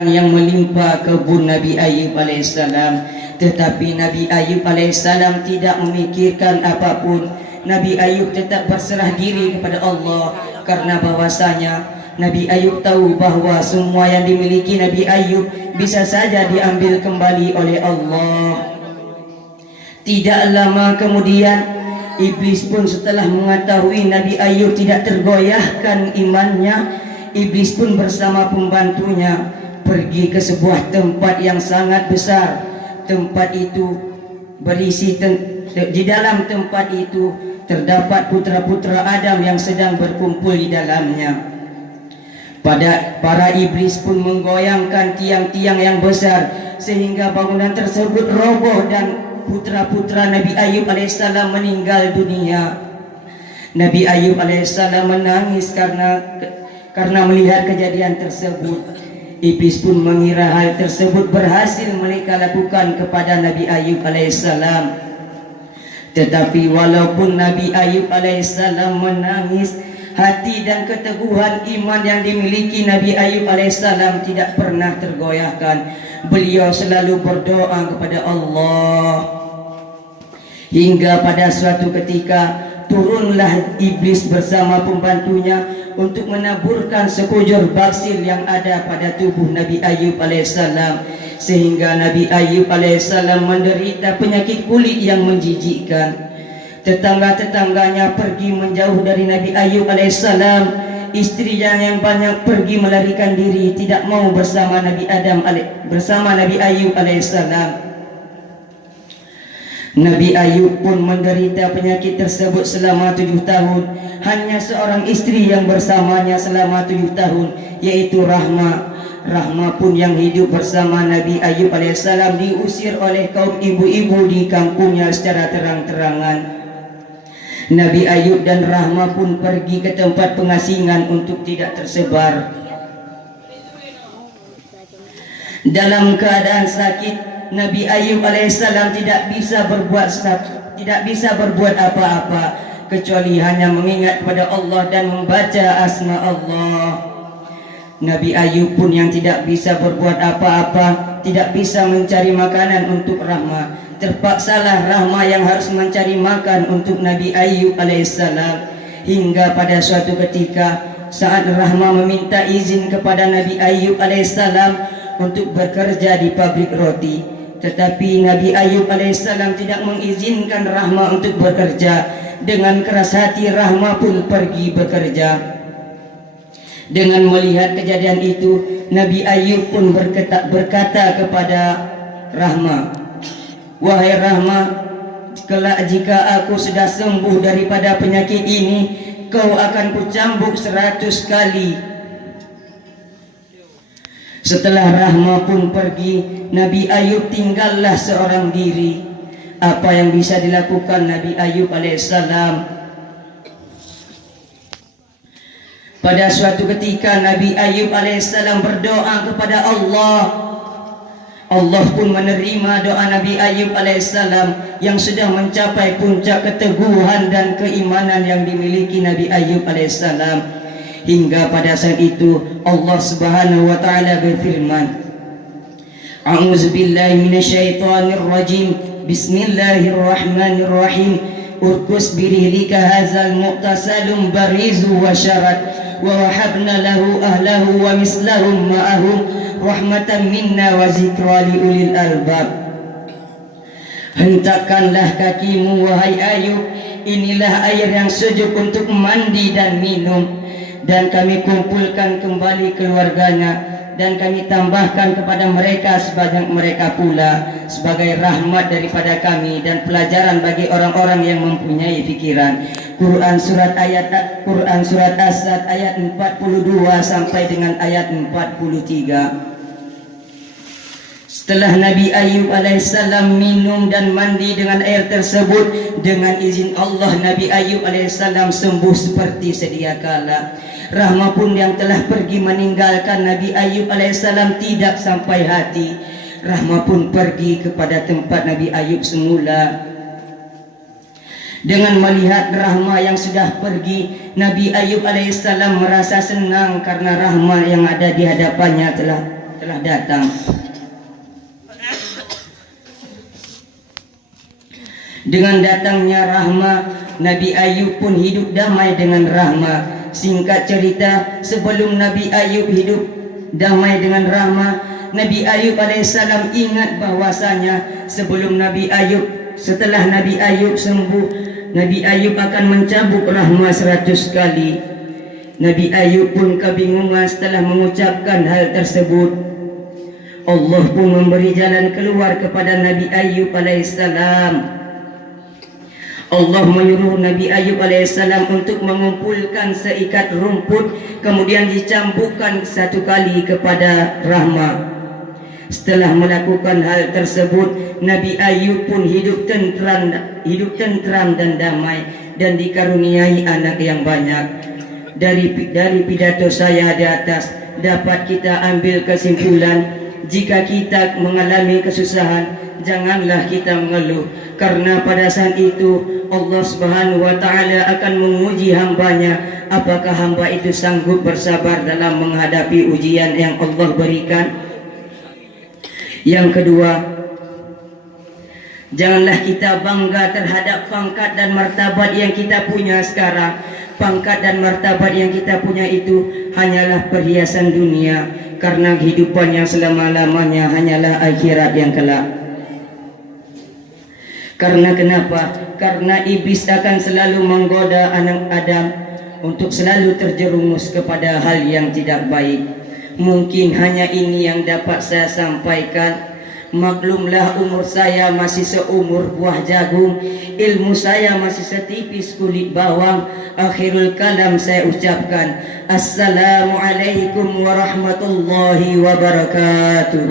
yang melimpah kebun Nabi Ayub alaihissalam. Tetapi Nabi Ayub alaihissalam tidak memikirkan apapun. Nabi Ayub tetap berserah diri kepada Allah, karena bahwasanya Nabi Ayub tahu bahwa semua yang dimiliki Nabi Ayub bisa saja diambil kembali oleh Allah. Tidak lama kemudian, iblis pun setelah mengetahui Nabi Ayub tidak tergoyahkan imannya, iblis pun bersama pembantunya pergi ke sebuah tempat yang sangat besar. Tempat itu berisi di dalam tempat itu terdapat putra-putra Adam yang sedang berkumpul di dalamnya. Para iblis pun menggoyangkan tiang-tiang yang besar sehingga bangunan tersebut roboh dan putra-putra Nabi Ayub alaihissalam meninggal dunia. Nabi Ayub alaihissalam menangis karena melihat kejadian tersebut. Iblis pun mengira hal tersebut berhasil mereka lakukan kepada Nabi Ayub alaihissalam. Tetapi walaupun Nabi Ayub alaihissalam menangis, hati dan keteguhan iman yang dimiliki Nabi Ayub alaihissalam tidak pernah tergoyahkan. Beliau selalu berdoa kepada Allah. Hingga pada suatu ketika turunlah iblis bersama pembantunya untuk menaburkan sekujur baksil yang ada pada tubuh Nabi Ayub alaihissalam, sehingga Nabi Ayub alaihissalam menderita penyakit kulit yang menjijikkan. Tetangga-tetangganya pergi menjauh dari Nabi Ayub alaihissalam. Istrinya yang banyak pergi melarikan diri, tidak mau bersama Nabi Ayub alaihissalam. Nabi Ayub pun menderita penyakit tersebut selama 7 tahun. Hanya seorang istri yang bersamanya selama 7 tahun, yaitu Rahma. Rahma pun yang hidup bersama Nabi Ayub alaihissalam diusir oleh kaum ibu-ibu di kampungnya secara terang-terangan. Nabi Ayub dan Rahma pun pergi ke tempat pengasingan untuk tidak tersebar. Dalam keadaan sakit, Nabi Ayub alaihissalam tidak bisa berbuat apa-apa kecuali hanya mengingat kepada Allah dan membaca asma Allah. Nabi Ayub pun yang tidak bisa berbuat apa-apa, tidak bisa mencari makanan untuk Rahma. Terpaksalah Rahma yang harus mencari makan untuk Nabi Ayub alaihissalam. Hingga pada suatu ketika saat Rahma meminta izin kepada Nabi Ayub alaihissalam untuk bekerja di pabrik roti, tetapi Nabi Ayub alaihissalam tidak mengizinkan Rahma untuk bekerja. Dengan keras hati Rahma pun pergi bekerja. Dengan melihat kejadian itu, Nabi Ayub pun berkata kepada Rahma, "Wahai Rahma, kelak jika aku sudah sembuh daripada penyakit ini, kau akan kucambuk 100 kali." Setelah Rahma pun pergi, Nabi Ayub tinggallah seorang diri. Apa yang bisa dilakukan Nabi Ayub alaihissalam? Pada suatu ketika Nabi Ayub alaihissalam berdoa kepada Allah. Allah pun menerima doa Nabi Ayub alaihissalam yang sudah mencapai puncak keteguhan dan keimanan yang dimiliki Nabi Ayub alaihissalam. Hingga pada saat itu Allah Subhanahu wa taala berfirman, "A'udzubillahi minasyaitonir rajim. Bismillahirrahmanirrahim. Urkus birihlika hadzal mu'tasalum barizu wa syarat wa wahabna lahu ahlahu wa mislahum ma'ahum rahmatan minna wa zikra li ulil albab." Hentakkanlah kakimu wahai Ayub, inilah air yang sejuk untuk mandi dan minum, dan kami kumpulkan kembali keluarganya, dan kami tambahkan kepada mereka sebanyak mereka pula sebagai rahmat daripada kami dan pelajaran bagi orang-orang yang mempunyai pikiran. Quran surat As-Sad ayat 42 sampai dengan ayat 43. Setelah Nabi Ayub alaihissalam minum dan mandi dengan air tersebut, dengan izin Allah Nabi Ayub alaihissalam sembuh seperti sedia kala. Rahma pun yang telah pergi meninggalkan Nabi Ayub alaihissalam tidak sampai hati. Rahma pun pergi kepada tempat Nabi Ayub semula. Dengan melihat Rahma yang sudah pergi, Nabi Ayub alaihissalam merasa senang karena Rahma yang ada di hadapannya telah datang. Dengan datangnya rahmah, Nabi Ayub pun hidup damai dengan rahmah. Singkat cerita, sebelum Nabi Ayub hidup damai dengan rahmah, Nabi Ayub alaihissalam ingat bahwasanya setelah Nabi Ayub sembuh, Nabi Ayub akan mencabut rahmah 100 kali. Nabi Ayub pun kebingungan setelah mengucapkan hal tersebut. Allah pun memberi jalan keluar kepada Nabi Ayub alaihissalam. Allah menyuruh Nabi Ayub alaihissalam untuk mengumpulkan seikat rumput, kemudian dicambukkan 1 kali kepada rahmah. Setelah melakukan hal tersebut, Nabi Ayub pun hidup tentram dan damai, dan dikaruniai anak yang banyak. Dari pidato saya di atas dapat kita ambil kesimpulan, jika kita mengalami kesusahan, janganlah kita mengeluh, karena pada saat itu Allah Subhanahu wa taala akan menguji hambanya, apakah hamba itu sanggup bersabar dalam menghadapi ujian yang Allah berikan. Yang kedua, janganlah kita bangga terhadap pangkat dan martabat yang kita punya sekarang. Pangkat dan martabat yang kita punya itu hanyalah perhiasan dunia, karena kehidupan yang selama-lamanya hanyalah akhirat yang kelak. Karena kenapa? Karena iblis akan selalu menggoda anak Adam untuk selalu terjerumus kepada hal yang tidak baik. Mungkin hanya ini yang dapat saya sampaikan. Maklumlah umur saya masih seumur buah jagung, ilmu saya masih setipis kulit bawang. Akhirul kalam saya ucapkan, Assalamualaikum warahmatullahi wabarakatuh.